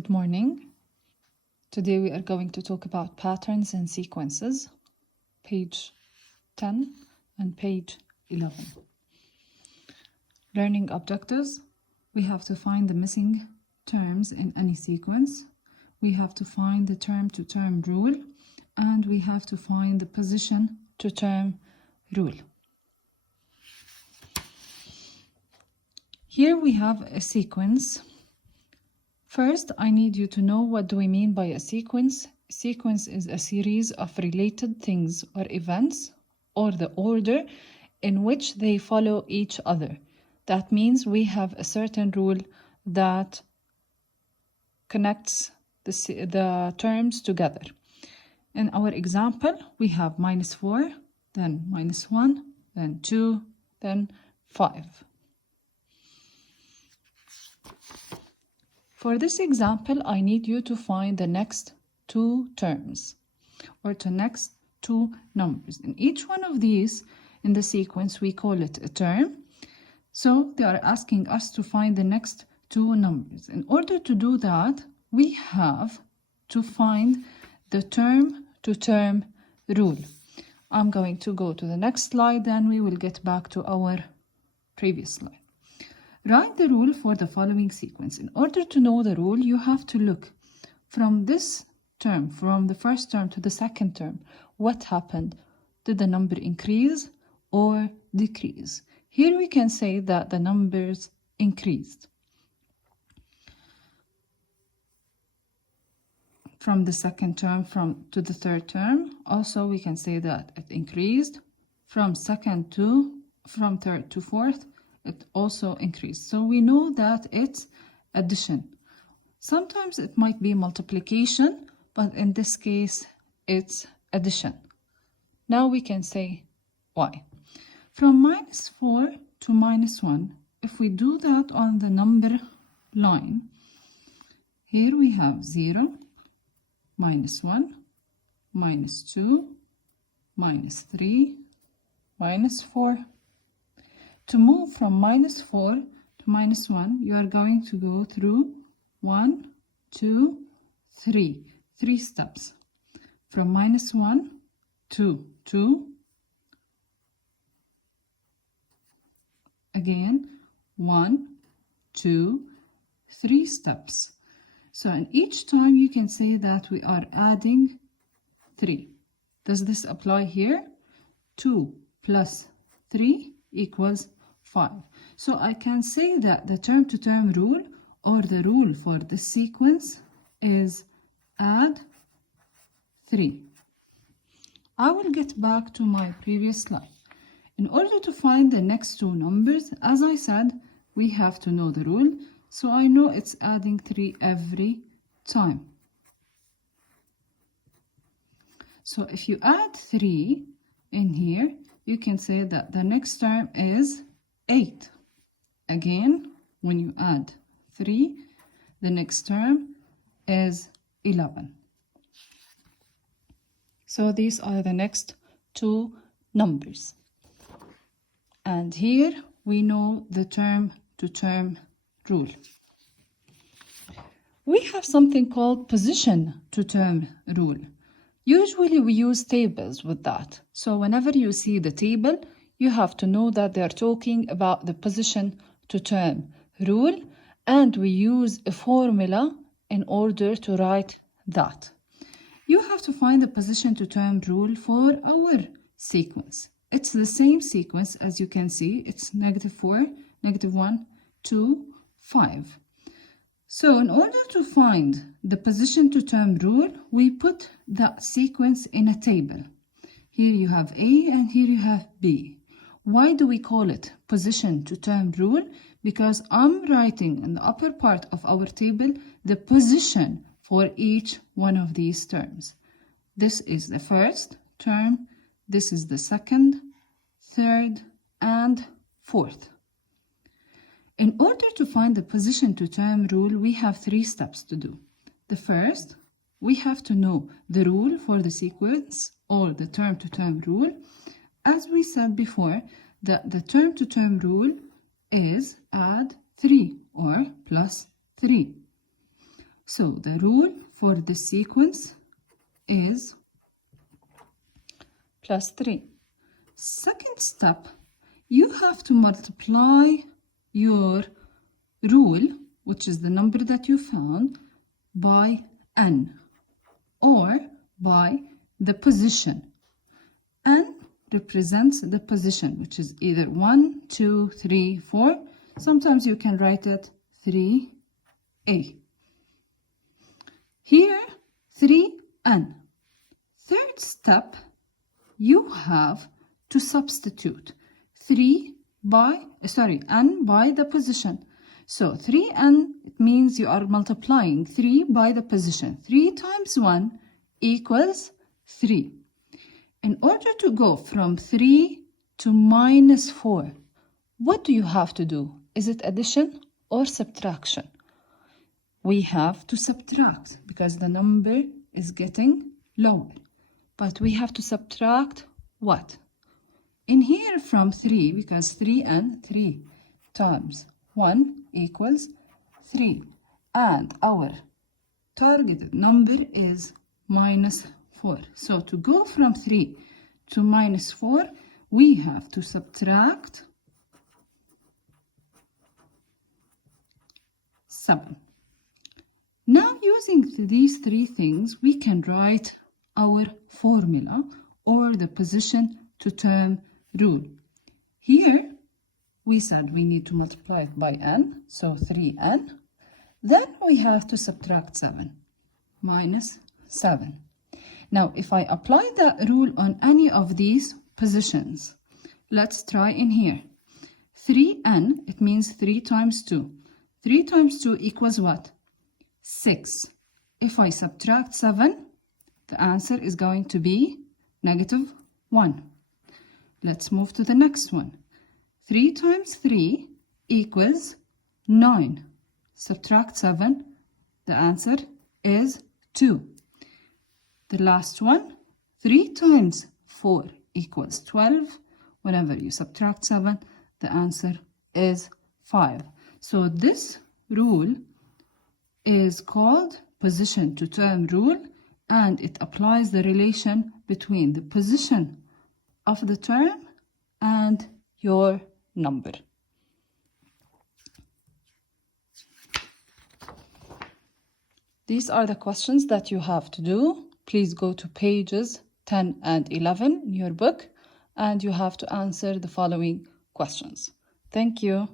Good morning. Today we are going to talk about patterns and sequences, page 10 and page 11. Learning objectives. We have to find the missing terms in any sequence. We have to find the term-to-term rule, and we have to find the position-to-term rule. Here we have a sequence. First, I need you to know what do we mean by a sequence. A sequence is a series of related things or events, or the order in which they follow each other. That means we have a certain rule that connects the terms together. In our example, we have -4, then -1, then 2, then 5. For this example, I need you to find the next two terms, or the next two numbers. In each one of these in the sequence, we call it a term. So they are asking us to find the next two numbers. In order to do that, we have to find the term-to-term rule. I'm going to go to the next slide, then we will get back to our previous slide. Write the rule for the following sequence. In order to know the rule, you have to look from this term, from the first term to the second term. What happened? Did the number increase or decrease? Here we can say that the numbers increased. From the second term to the third term, also we can say that it increased. From third to fourth, it also increased. So we know that it's addition. Sometimes it might be multiplication, but in this case, it's addition. Now we can say why. From -4 to -1, if we do that on the number line, here we have 0, -1, -2, -3, -4. To move from -4 to -1, you are going to go through 1, 2, 3. 3 steps. From -1 to 2. Again, 1, 2, 3 steps. So in each time you can say that we are adding 3. Does this apply here? 2 plus 3 equals 5. So I can say that the term-to-term rule, or the rule for the sequence, is add 3. I will get back to my previous slide. In order to find the next two numbers, as I said, we have to know the rule. So I know it's adding 3 every time. So if you add 3 in here, you can say that the next term is 8. Again, when you add 3, the next term is 11. So these are the next two numbers. And here we know the term-to-term rule. We have something called position-to-term rule. Usually we use tables with that. So whenever you see the table, you have to know that they're talking about the position-to-term rule, and we use a formula in order to write that. You have to find the position-to-term rule for our sequence. It's the same sequence as you can see. It's -4, -1, 2, 5. So in order to find the position-to-term rule, we put that sequence in a table. Here you have A and here you have B. Why do we call it position-to-term rule? Because I'm writing in the upper part of our table the position for each one of these terms. This is the first term, this is the second, third, and fourth. In order to find the position-to-term rule, we have 3 steps to do. The first, we have to know the rule for the sequence, or the term-to-term rule. As we said before, the term-to-term rule is add 3 or plus 3. So the rule for this sequence is +3. Second step, you have to multiply your rule, which is the number that you found, by n, or by the position. N represents the position, which is either 1, 2, 3, 4. Sometimes you can write it 3a. Here, 3n. Third step, you have to substitute n by the position. So 3n, it means you are multiplying 3 by the position. 3 times 1 equals 3. In order to go from 3 to -4, what do you have to do? Is it addition or subtraction? We have to subtract because the number is getting lower. But we have to subtract what? In here from 3, because 3n, 3 times 1 equals 3. And our targeted number is -4. So to go from 3 to -4, we have to subtract 7. Now using these three things, we can write our formula or the position to term rule. Here, we said we need to multiply it by n, so 3n. Then we have to subtract 7, -7. Now, if I apply that rule on any of these positions, let's try in here. 3n, it means 3 times 2. 3 times 2 equals what? 6. If I subtract 7, the answer is going to be -1. Let's move to the next one. 3 times 3 equals 9. Subtract 7, the answer is 2. The last one, 3 times 4 equals 12. Whenever you subtract 7, the answer is 5. So this rule is called position to term rule, and it applies the relation between the position of the term and your number. These are the questions that you have to do. Please go to pages 10 and 11 in your book, and you have to answer the following questions. Thank you.